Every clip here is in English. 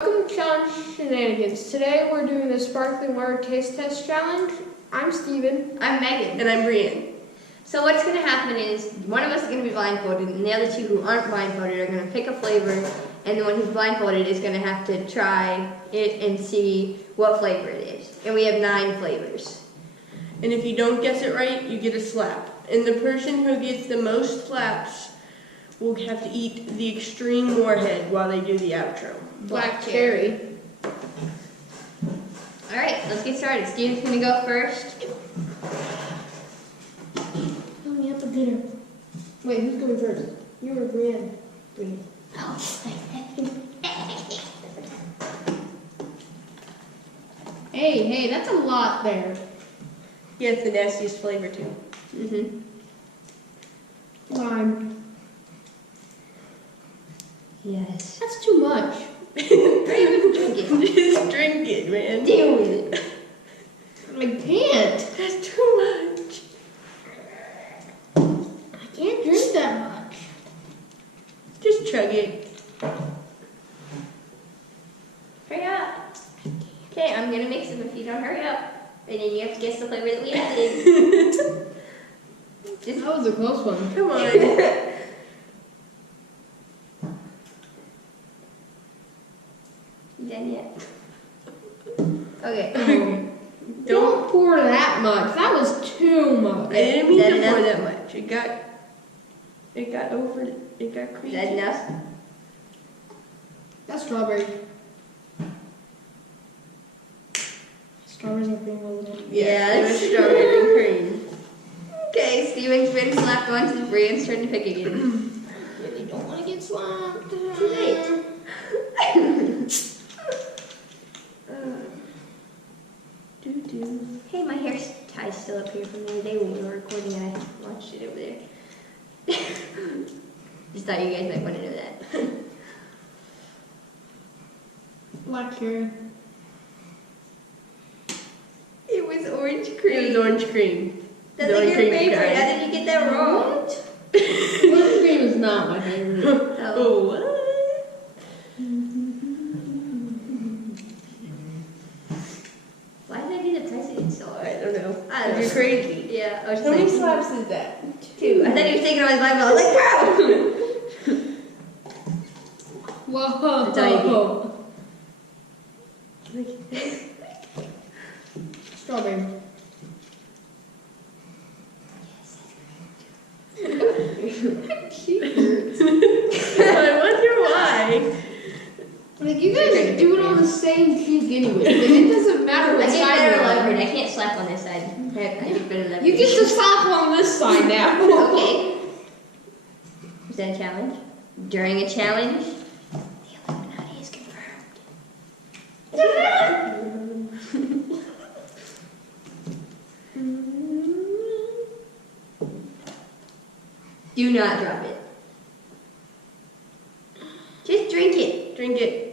Welcome to Challenge Shenanigans. Today we're doing the sparkling water taste test challenge. I'm Steven. I'm Megan. And I'm Brian. So what's going to happen is one of us is going to be blindfolded and the other two who aren't blindfolded are going to pick a flavor, and the one who's blindfolded is going to have to try it and see what flavor it is. And we have 9 flavors. And if you don't guess it right, you get a slap. And the person who gets the most slaps will have to eat the extreme warhead while they do the outro. Black cherry. Alright, let's get started. Steven's going to go first. Fill me up a dinner. Wait, who's going first? You or Brian? Brian. Hey, that's a lot there. Yeah, it's the nastiest flavor too. Lime. Yes. That's too much. Drink it. Just drink it, man. Deal with it. I can't. That's too much. I can't drink that much. Just chug it. Hurry up. Okay, I'm going to mix them if you don't hurry up. And then you have to guess the flavor that we added. That was a close one. Come on. You done yet? Okay. Don't pour that much. That was too much. I didn't mean to Is that pour enough? that much. It got Is crazy. that enough? That's strawberry. Strawberries and cream, wasn't it? Yeah, it that's was strawberry and cream. Okay, Steven's been slapped once and Brian's turn to pick again. Really don't want to get slapped. Too late. Hey, my hair tie's still up here from the other day when we were recording and I watched it over there. Just thought you guys might want to know that. Black cherry. It was orange cream. It was orange cream. That's The like only your cream you favorite. got. How did you get that wrong? Whipped cream is not my favorite. Oh, what? Why did I do the president song? I don't know. I don't know. You're crazy. Yeah, I was How many like, slaps is that? 2. I thought he was taking off his Bible. I was like, wow! Whoa. That's all Strawberry. I wonder why. Like, you guys do it on the same cheek anyway. Like, it doesn't matter I what get side better you're leverage. on. I can't slap on this side. I get better leverage. You get to slap on this side now. Okay. Is that a challenge? During a challenge, the Illuminati is confirmed. Do not drop it. Just drink it. Drink it.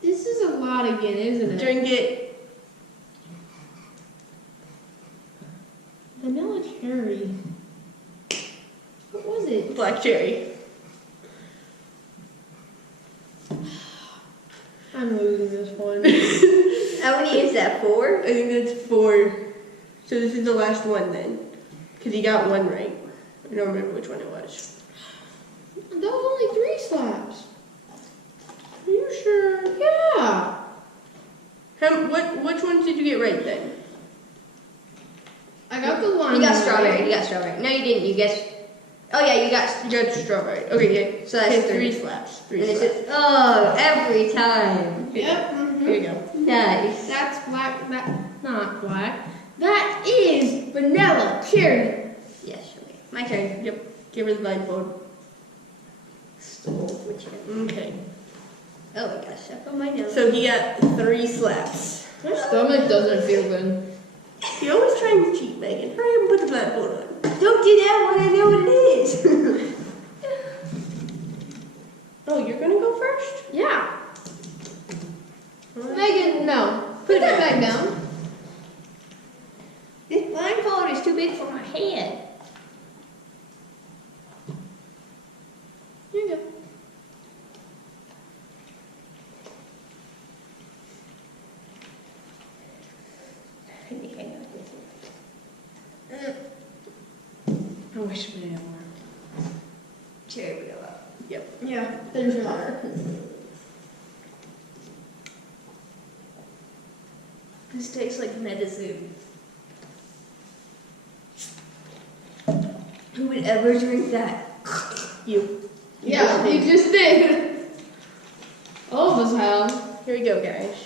This is a lot again, isn't it? Drink it. Vanilla cherry. What was it? Black cherry. I'm losing this one. How many is that? 4? I think that's 4. So this is the last one then. Because he got one right. I don't remember which one it was. That was only 3 slaps. Are you sure? Yeah. Which ones did you get right then? I got the lime. You got one strawberry. right. You got strawberry. No, you didn't. You guessed. Oh yeah, you got. You got strawberry. Okay, yeah. So that's Okay, 3 slaps. And it's just, oh, every time. Yep. Here you go. Nice. That's black. That not black. That is vanilla cherry. Yes. Okay. My turn. Yep. Give her the blindfold. Which one? Okay. Oh my gosh, stuck on my nose. So he got 3 slaps. My stomach doesn't feel good. You're always trying to cheat, Megan. Hurry up and put the blindfold on. Don't do that when I know what it is. Oh, you're gonna go first? Yeah. Alright. Megan, no. Put that back down. This blindfold is too big for my head. Here you go. I wish we had more. Cherry vanilla. Yeah, there's your water. This tastes like medicine. Who would ever drink that? You. Yeah, you just did. All of us have. Here we go, guys.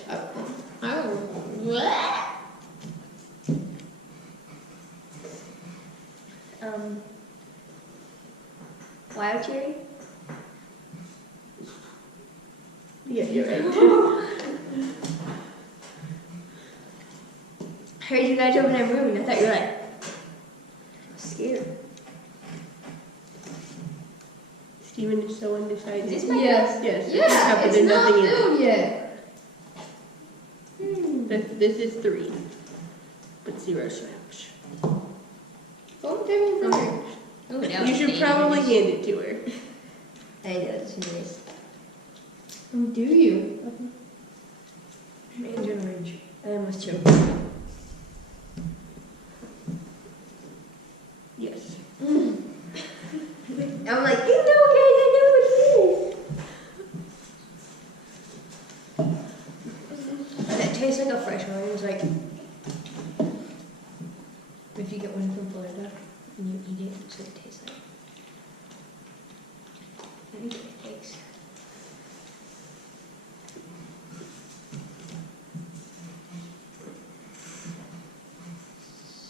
What? Wild cherry? Yeah, you're right. I heard you guys open that room and I thought you were like scared. Steven is so undecided. Is this my Yes. Yes. Yeah, this cup it's is not nothing in it. filled yet. This is 3, but 0 slaps. Phone table from here. You should probably hand it to her. I know, it's nice. Oh, do you? Mandarin orange. I almost choked. Yes. I'm like, you know, guys, I know what it is. That tastes like a fresh orange, like if you get one from Florida and you eat it, that's what it tastes like. Okay, thanks.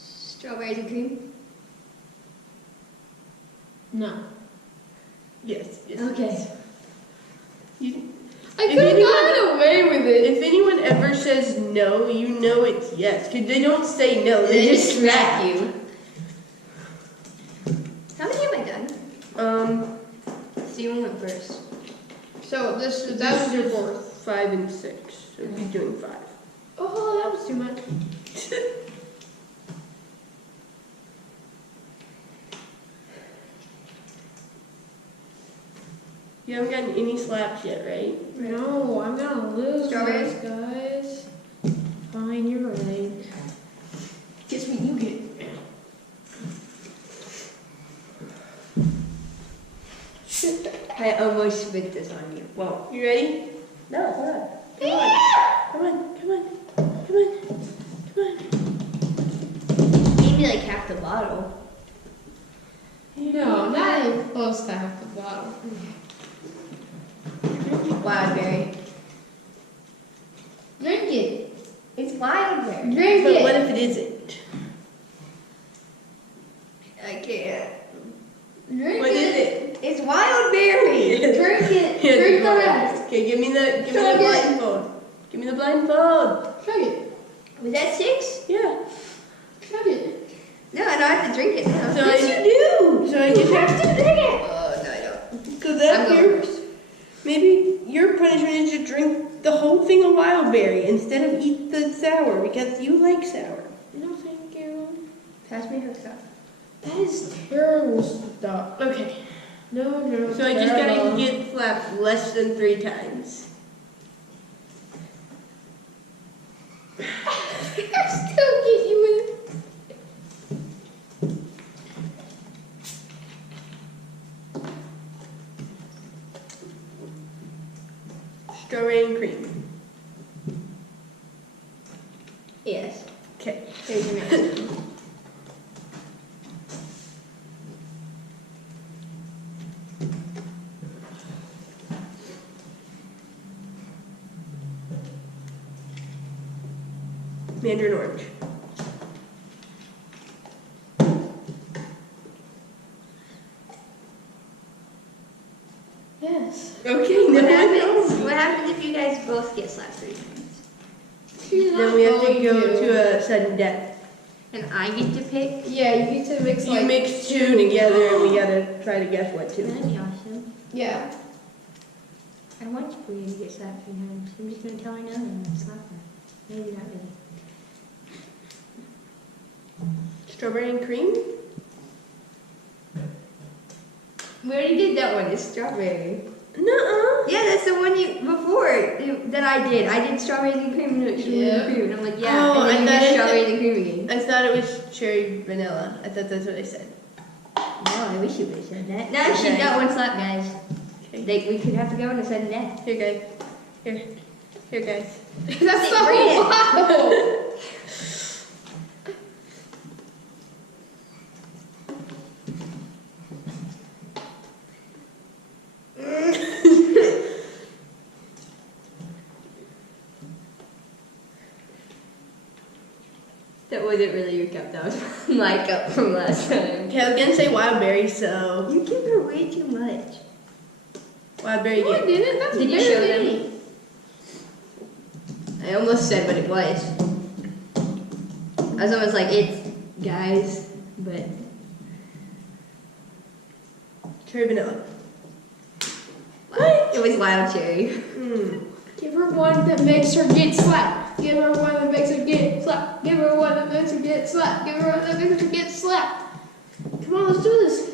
Strawberries and cream? No. Yes. Yes. Okay. You, I If could have anyone- gotten away with it. if anyone ever says no, you know it's yes. Because they don't say no, They they just smack you. How many have I done? Steven went first. So that was your fourth. 5 and 6. So you're doing 5. Oh, that was too much. You haven't gotten any slaps yet, right? No, I'm gonna lose, Strawberries? guys. Fine, you're right. Guess what you get? I almost spit this on you. Well, you ready? No, hold on. Come on. Come on. Come on. Come on. Come on. Maybe like half the bottle. No, not even close to half the bottle. Wild berry. Drink it. It's wild berry. Drink But it. what if it isn't? I can't. Drink What it. is it? It's wild berry. Drink it. Here, Drink the go. rest. Okay, give me the Chug it. blindfold. Give me the blindfold. Chug it. Was that 6? Yeah. Chug it. No, I don't have to drink it now. So Yes, I- you do. So I just have to drink it. Oh, no, I don't. So I'm that's going your first. maybe your punishment is to drink the whole thing of wild berry instead of eat the sour because you like sour. No, thank you. Pass me her cup. That is terrible stuff. Okay. No. So I just terrible. gotta get slapped less than 3 times. I still get you with it. Strawberry and cream. Yes. Okay. Here's your next one. Mandarin orange. Yes. Okay, What now happens? What happens if you guys both get slapped 3 times? Then we have to go to a sudden death. And I get to pick? Yeah, you need to mix You like mix 2 together and we gotta try to guess what 2. That'd be awesome. Yeah. I want for you to get slapped 3 times. I'm just gonna tell her no and slap her. Maybe not really. Strawberry and cream? We already did that one. It's strawberry. Nuh-uh. Yeah, that's the one that I did. I did strawberries and cream and Yeah. cream. And I'm like, yeah. Oh, and then I you thought did it- strawberries and cream again. I thought it was cherry vanilla. I thought that's what I said. I wish you would have said that. No, she Okay. got one slap, guys. Okay. We could have to go on a sudden death. Here, guys. Here, guys. That's so Read it. wild. That wasn't really your cup. That was my cup from last time. Okay, I was gonna say wild berry, so You give her way too much. wild berry No, I again. didn't. That's Did you better show than them? me. I almost said what it was. I was almost like, it's guys, but Cherry vanilla. it was wild cherry. Mm. Give her one that makes her get slapped. Give her one that makes her get slapped. Give her one that makes her get slapped. Give her one that makes her get slapped. Come on, let's do this.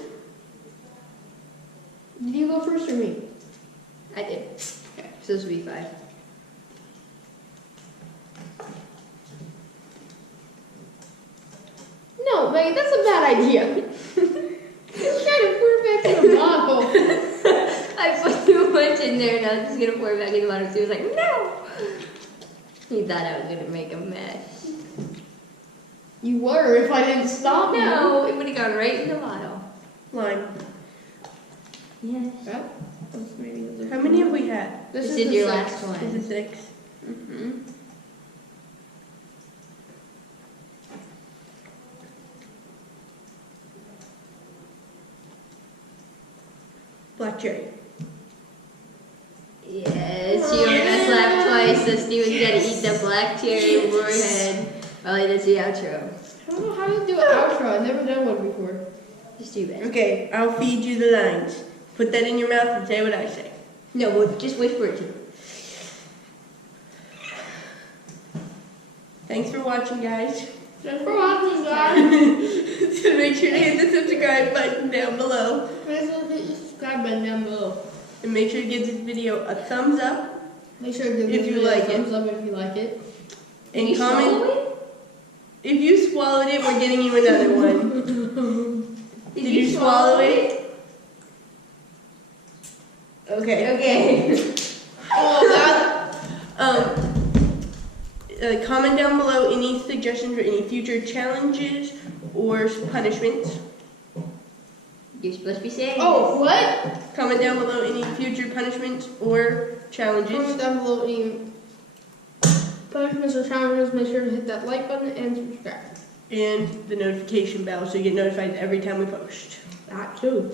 Did you go first or me? I did. Okay, so this would be 5. No, Megan, that's a bad idea. You're trying to pour it back in the bottle. I put too much in there and I was just gonna pour it back in the bottom. So he was like, no! He thought I was gonna make a mess. You were if I didn't stop you. No, it would have gone right in the bottle. Lime. Yes. Well, that's maybe the How many have we had? This the is your sixth. last This one. is 6. Mm-hmm. Black cherry. Yes, you were gonna slap twice, so Steven's gotta eat the black cherry forehead while he does the outro. I don't know how to do an outro. I've never done one before. Just do that. Okay, I'll feed you the lines. Put that in your mouth and say what I say. No, we'll just whisper it to him. Thanks for watching, guys. Thanks for watching, guys. So make sure to hit the subscribe button down below. Please hit the subscribe button down below. And make sure to give this video a thumbs up. Make sure to give If this you video like a thumbs up if you like it. And You comment. swallow it? If you swallowed it, we're getting you another one. Did you swallow it? Okay. Okay. Comment down below any suggestions for any future challenges or punishments. You're supposed to be saying Oh, what? Comment down below any future punishments or challenges. Comment down below any punishments or challenges. Make sure to hit that like button and subscribe. And the notification bell so you get notified every time we post. That too.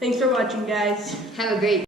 Thanks for watching, guys. Have a great